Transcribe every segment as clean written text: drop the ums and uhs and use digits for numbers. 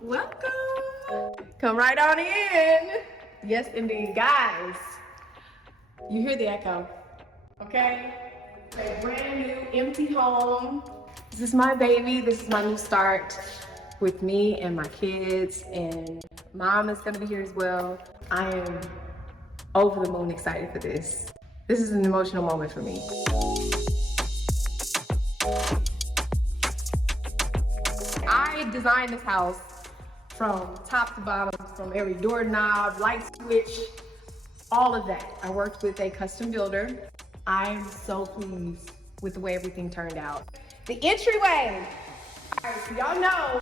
Welcome. Come right on in. Yes, indeed. Guys, you hear the echo, okay? A brand new empty home. This is my baby. This is my new start with me and my kids, and mom is gonna be here as well. I am over the moon excited for this. This is an emotional moment for me. I designed this house from top to bottom, from every doorknob, light switch, all of that. I worked with a custom builder. I'm so pleased with the way everything turned out. The entryway. All right, so y'all know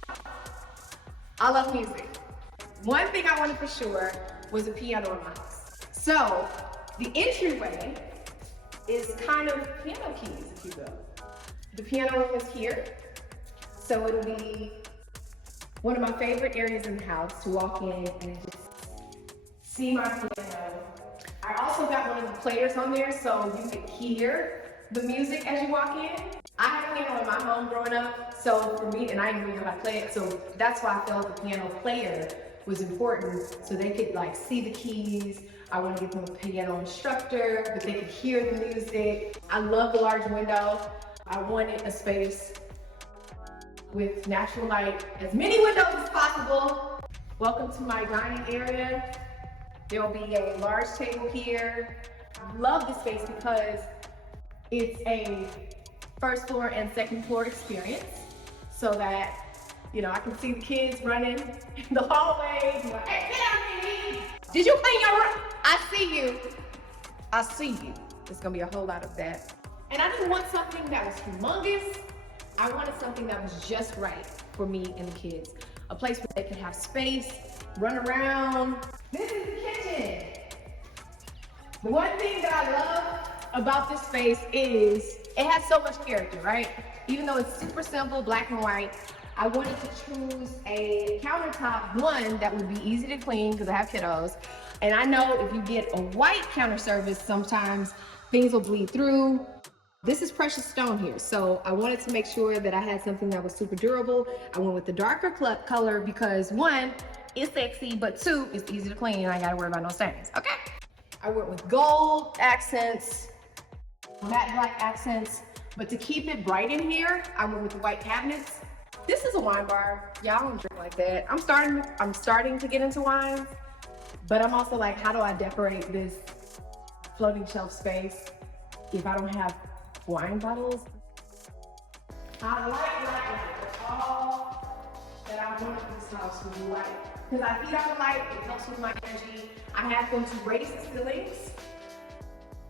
I love music. One thing I wanted for sure was a piano in my house. So the entryway is kind of piano keys, if you will. The piano room is here. So it'll be one of my favorite areas in the house to walk in and just see my piano. I also got one of the players on there so you can hear the music as you walk in. I had a piano in my home growing up, so for me, and I didn't even know how to play it, so that's why I felt the piano player was important, so they could like see the keys. I want to get them a piano instructor, but they could hear the music. I love the large window. I wanted a space with natural light, as many windows as possible. Welcome to my dining area. There'll be a large table here. I love this space because it's a first floor and second floor experience, so that, you know, I can see the kids running in the hallways. Like, hey, get out of here! Did you clean your room? I see you. I see you. There's gonna be a whole lot of that. And I didn't want something that was humongous. I wanted something that was just right for me and the kids. A place where they could have space, run around. This is the kitchen. The one thing that I love about this space is it has so much character, right? Even though it's super simple, black and white, I wanted to choose a countertop, one that would be easy to clean because I have kiddos. And I know if you get a white counter surface, sometimes things will bleed through. This is precious stone here, so I wanted to make sure that I had something that was super durable. I went with the darker color because one, it's sexy, but two, it's easy to clean and I gotta worry about no stains, okay? I went with gold accents, matte black accents, but to keep it bright in here, I went with the white cabinets. This is a wine bar. Y'all don't drink like that. I'm starting to get into wines, but I'm also like, how do I decorate this floating shelf space if I don't have wine bottles? I like light. That's all that I want in this house to be light. Because I feed out the light, it helps with my energy. I have them to raise the ceilings.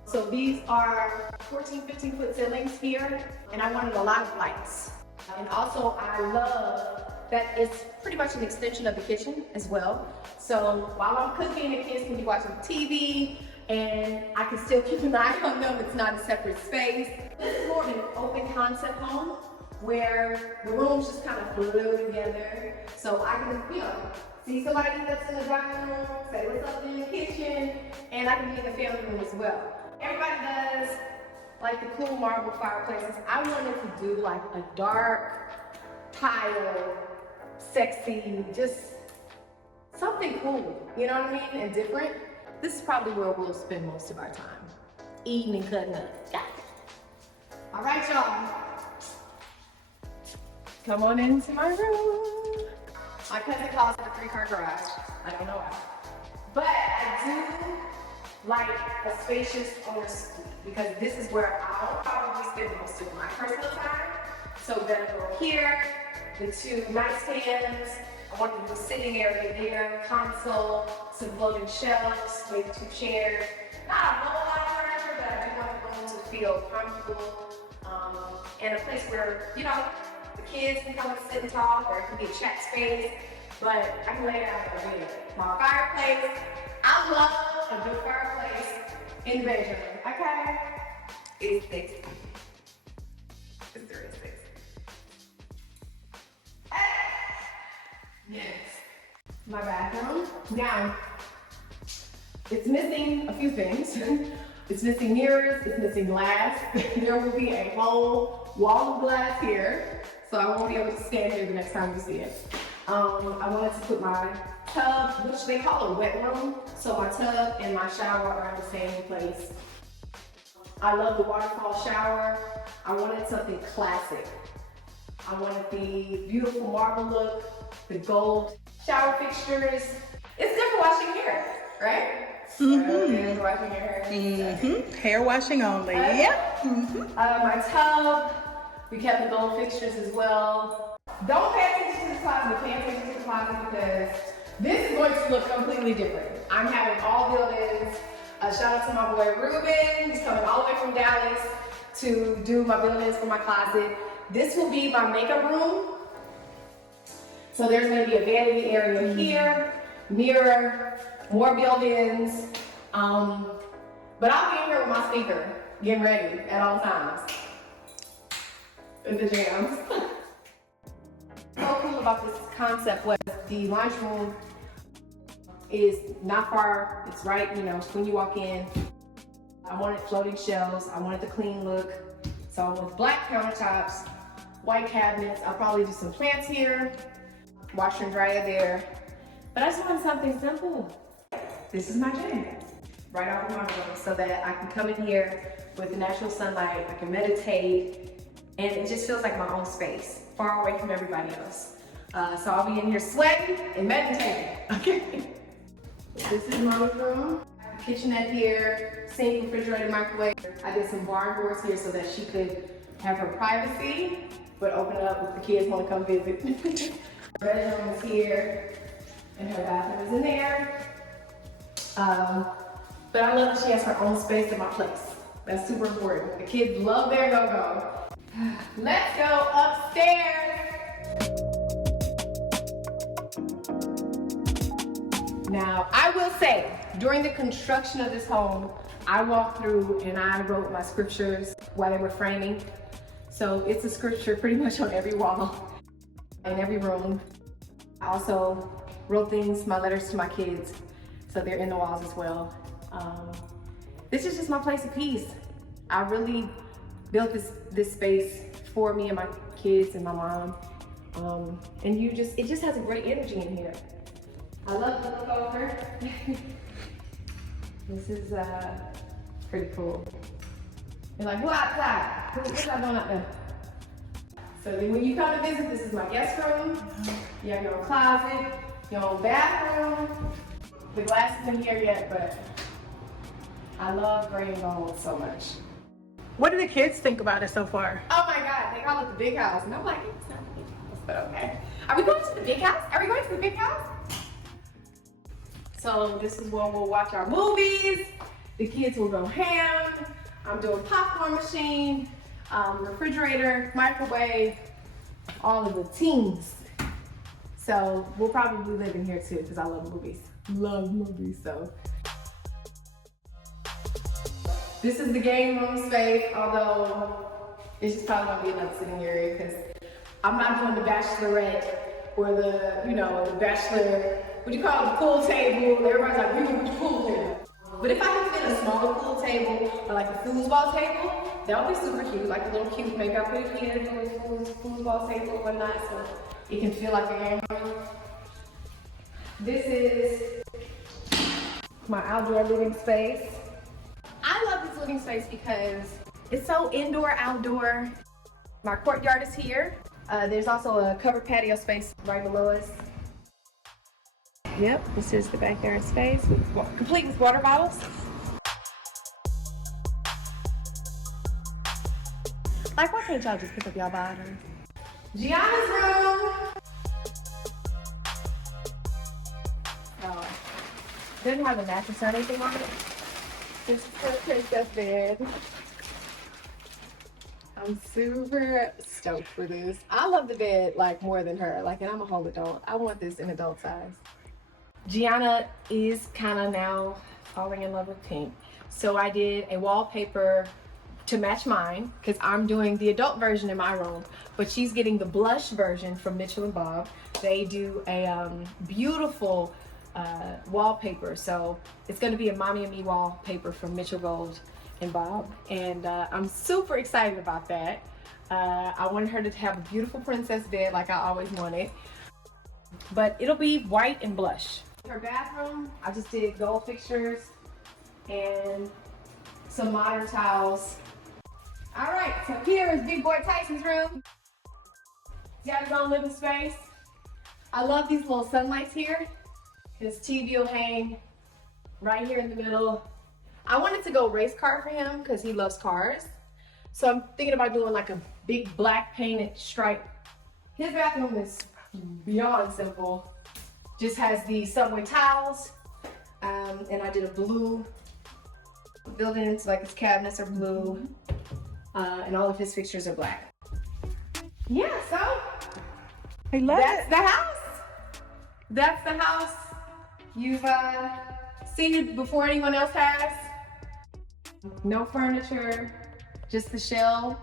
So these are 14, 15 foot ceilings here, and I wanted a lot of lights. And also I love that it's pretty much an extension of the kitchen as well. So while I'm cooking, the kids can be watching TV, and I can still keep an eye on them. It's not a separate space. This is more of an open concept home where the rooms just kind of glue together. So I can, you know, see somebody that's in the dining room, say what's up in the kitchen, and I can be in the family room as well. Everybody does like the cool marble fireplaces. I wanted to do like a dark tile, sexy, just something cool, you know what I mean, and different. This is probably where we'll spend most of our time, eating and cutting up. Yeah. All right, y'all. Come on into my room. My cousin calls it a 3-car garage. I don't know why. But I do like a spacious owner's suite because this is where I'll probably spend most of my personal time. So we're gonna go here, the 2 nightstands. I want to do a sitting area there, console, some floating shelves, maybe 2 chairs. Not a whole lot of furniture, but I do want the room to feel comfortable, and a place where, you know, the kids can come and sit and talk, or it can be a chat space, but I can lay it out there. My fireplace, I love a good fireplace in the bedroom, okay? It's sexy. It's very sexy. Yes. My bathroom. Now, it's missing a few things. It's missing mirrors, it's missing glass. There will be a whole wall of glass here. so I won't be able to stand here the next time you see it. I wanted to put my tub, which they call a wet room, so my tub and my shower are in the same place. I love the waterfall shower. I wanted something classic. I wanted the beautiful marble look, the gold shower fixtures. It's good for washing hair, right? Mm-hmm. Washing your hair. Mm-hmm. Hair washing only. Yeah. Mm-hmm. My tub. We kept the gold fixtures as well. Don't pay attention to the closet, but pay attention to the closet because this is going to look completely different. I'm having all build-ins. Shout out to my boy Ruben. He's coming all the way from Dallas to do my build-ins for my closet. This will be my makeup room. So there's going to be a vanity area here, mirror, more build-ins. But I'll be in here with my speaker, getting ready at all times. With the jams. So cool about this concept was the laundry room is not far. It's right, you know, when you walk in. I wanted floating shelves. I wanted the clean look. So with black countertops, white cabinets, I'll probably do some plants here, washer and dryer there. But I just wanted something simple. This is my gym, right off of my room, so that I can come in here with the natural sunlight, I can meditate, and it just feels like my own space, far away from everybody else. So I'll be in here sweating and meditating, okay? This is Mama's room. Kitchenette here, sink, refrigerator, microwave. I did some barn doors here so that she could have her privacy, but open it up if the kids want to come visit. Her bedroom is here, and her bathroom is in there. But I love that she has her own space in my place. That's super important. The kids love their go-go. Let's go upstairs. Now, I will say, during the construction of this home, I walked through and I wrote my scriptures while they were framing. So it's a scripture pretty much on every wall, in every room. I also wrote things, my letters to my kids, so they're in the walls as well. This is just my place of peace. I really built this space for me and my kids and my mom. And it just has a great energy in here. I love the look over. This is pretty cool. You're like, who outside? What's that going up there? So then when you come to visit, this is my guest room. You have your own closet, your own bathroom. The glass isn't here yet, but I love gray and gold so much. What do the kids think about it so far? Oh my God, they call it the big house. And I'm like, it's not the big house, but okay. Are we going to the big house? Are we going to the big house? So this is where we'll watch our movies. The kids will go ham. I'm doing popcorn machine, refrigerator, microwave, all of the teams. So we'll probably live in here too because I love movies. Love movies, so. This is the game room space, although it's just probably gonna be another sitting area because I'm not doing the bachelorette or the bachelor, what do you call it, the pool table. Everybody's like, we can put the pool table. But if I can fit a smaller pool table or like a foosball table, that would be super cute, like a little cute, maybe I'll put a kid on a foosball table or whatnot so it can feel like a game room. This is my outdoor living space. I love this living space because it's so indoor, outdoor. My courtyard is here. There's also a covered patio space right below us. Yep, this is the backyard space, complete with water bottles. Like, why can't y'all just pick up y'all bottles? Gianna's room. Oh, didn't have a mattress or anything on it. This is her princess bed. I'm super stoked for this. I love the bed like more than her. Like, and I'm a whole adult. I want this in adult size. Gianna is kind of now falling in love with pink. So I did a wallpaper to match mine because I'm doing the adult version in my room, but she's getting the blush version from Mitchell and Bob. They do a beautiful wallpaper. So it's going to be a Mommy and Me wallpaper from Mitchell Gold and Bob. And I'm super excited about that. I wanted her to have a beautiful princess bed like I always wanted. But it'll be white and blush. Her bathroom, I just did gold fixtures and some modern tiles. All right, so here is Big Boy Tyson's room. He's got his own living space. I love these little sunlights here. His TV will hang right here in the middle. I wanted to go race car for him because he loves cars. So I'm thinking about doing like a big black painted stripe. His bathroom is beyond simple. Just has the subway tiles, and I did a blue built-in, like his cabinets are blue, and all of his fixtures are black. Yeah, so I love that's it. the house. That's the house. You've seen it before anyone else has. No furniture, just the shell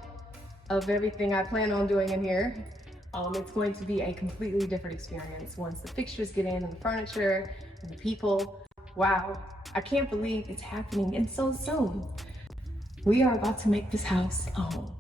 of everything I plan on doing in here. It's going to be a completely different experience once the fixtures get in and the furniture and the people. Wow, I can't believe it's happening and so soon. We are about to make this house a home.